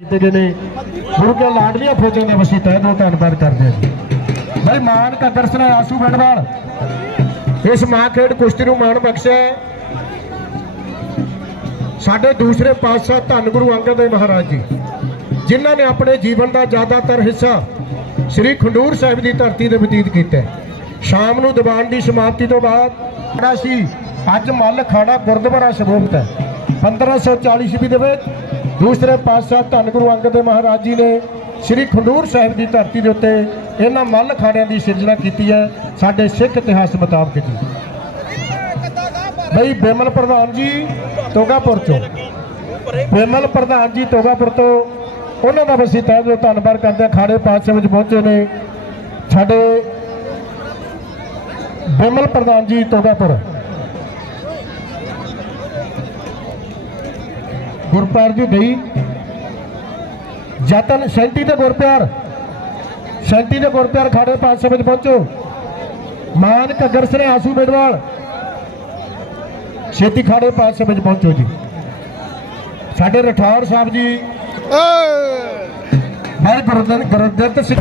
ਕੀਤੇ ਗਏ ਨੇ ਗੁਰੂ ਕੇ ਲਾਡਲੀਆਂ ਫੌਜਾਂ ਦਾ ਵਸੀ ਤਹਿ ਦਿਲੋਂ ਧੰਨਵਾਦ ਕਰਦੇ ਹਾਂ ਬਈ ਮਾਨ ਕਦਰਸਨਾ ਆਸੂ ਬੜਵਾਲ ਇਸ ਮਾਂ ਖੇਡ ਕੁਸ਼ਤੀ ਨੂੰ ਮਾਣ ਬਖਸ਼ਿਆ। ਸਾਡੇ ਦੂਸਰੇ ਪਾਤਸ਼ਾਹ ਧੰਨ ਗੁਰੂ ਅੰਗਦ ਦੇਵ ਮਹਾਰਾਜ ਜੀ, ਜਿਨ੍ਹਾਂ ਨੇ ਆਪਣੇ ਜੀਵਨ ਦਾ ਜ਼ਿਆਦਾਤਰ ਹਿੱਸਾ ਸ੍ਰੀ ਖੰਡੂਰ ਸਾਹਿਬ ਦੀ ਧਰਤੀ ਤੇ ਬਤੀਤ ਕੀਤਾ ਸ਼ਾਮ ਨੂੰ ਦੀਵਾਨ ਦੀ ਸਮਾਪਤੀ ਤੋਂ ਬਾਅਦ ਜਿਹੜਾ ਸੀ, ਅੱਜ ਮੱਲ ਖਾੜਾ ਗੁਰਦੁਆਰਾ ਸ਼ਬੋਬਤ ਹੈ। 1540 ਈਸਵੀ ਦੇ ਵਿੱਚ ਦੂਸਰੇ ਪਾਤਸ਼ਾਹ ਧੰਨ ਗੁਰੂ ਅੰਗਦ ਦੇਵ ਮਹਾਰਾਜ ਜੀ ਨੇ ਸ੍ਰੀ ਖੰਡੂਰ ਸਾਹਿਬ ਦੀ ਧਰਤੀ ਦੇ ਉੱਤੇ ਇਹਨਾਂ ਮੱਲ ਖਾੜਿਆਂ ਦੀ ਸਿਰਜਣਾ ਕੀਤੀ ਹੈ, ਸਾਡੇ ਸਿੱਖ ਇਤਿਹਾਸ ਮੁਤਾਬਕ ਜੀ। ਬਈ ਬੇਮਲ ਪ੍ਰਧਾਨ ਜੀ ਤੋਗਾਪੁਰ ਤੋਂ ਬੇਮਲ ਪ੍ਰਧਾਨ ਜੀ ਤੋਗਾਪੁਰ ਤੋਂ ਉਹਨਾਂ ਦਾ ਵਸੀ ਤਹਿ ਦਿਲੋਂ ਧੰਨਵਾਦ ਕਰਦੇ ਹਾਂ ਖਾੜੇ ਪਾਤਸ਼ਾਹ ਵਿੱਚ ਪਹੁੰਚੇ ਨੇ। ਸਾਡੇ ਬੇਮਲ ਪ੍ਰਧਾਨ ਜੀ ਤੋਗਾਪੁਰ। ਗੁਰਪਾਰ ਜੀ ਗਈ। ਜਤਨ ਸ਼ੈਂਟੀ ਤੇ ਗੁਰਪਿਆਰ। ਸ਼ੈਂਟੀ ਤੇ ਗੁਰਪਿਆਰ ਖਾੜੇ ਪਾਤਸ਼ਾਹ ਵਿੱਚ ਪਹੁੰਚੋ। ਮਾਨ ਘੱਗਰ ਸਰੇ ਆਸੂ ਬੇਦਵਾਲ ਛੇਤੀ ਖਾੜੇ ਪਾਤਸ਼ਾਹ ਵਿੱਚ ਪਹੁੰਚੋ ਜੀ। ਸਾਡੇ ਰਠੌਰ ਸਾਹਿਬ ਜੀ। ਭਾਈ ਗੁਰਦਨ ਗੁਰਦਿੱਤ ਸਿੰਘ